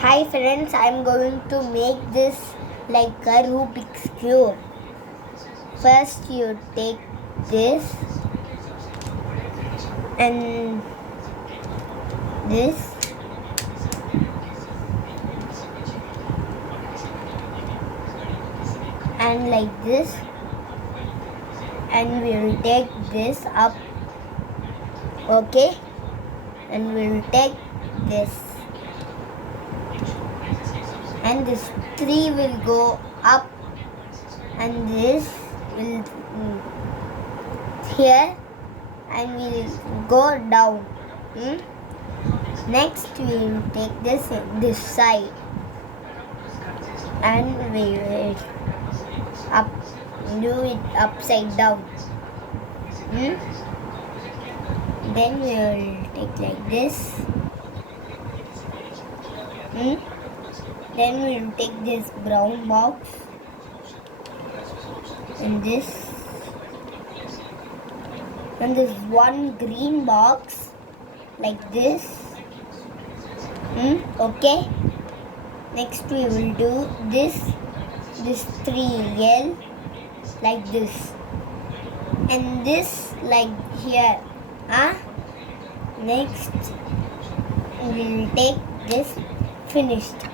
Hi friends, I'm going to make this like a Rubik's cube. First you take this and this and like this, and we'll take this up, okay, and we'll take this, and this 3 will go up and this will here and will go down. Next we will take this side and we will do it upside down. Then we will take like this. Then we will take this brown box and this one green box like this. Okay. Next we will do this 3L like this and this like here. Next we will take this finished.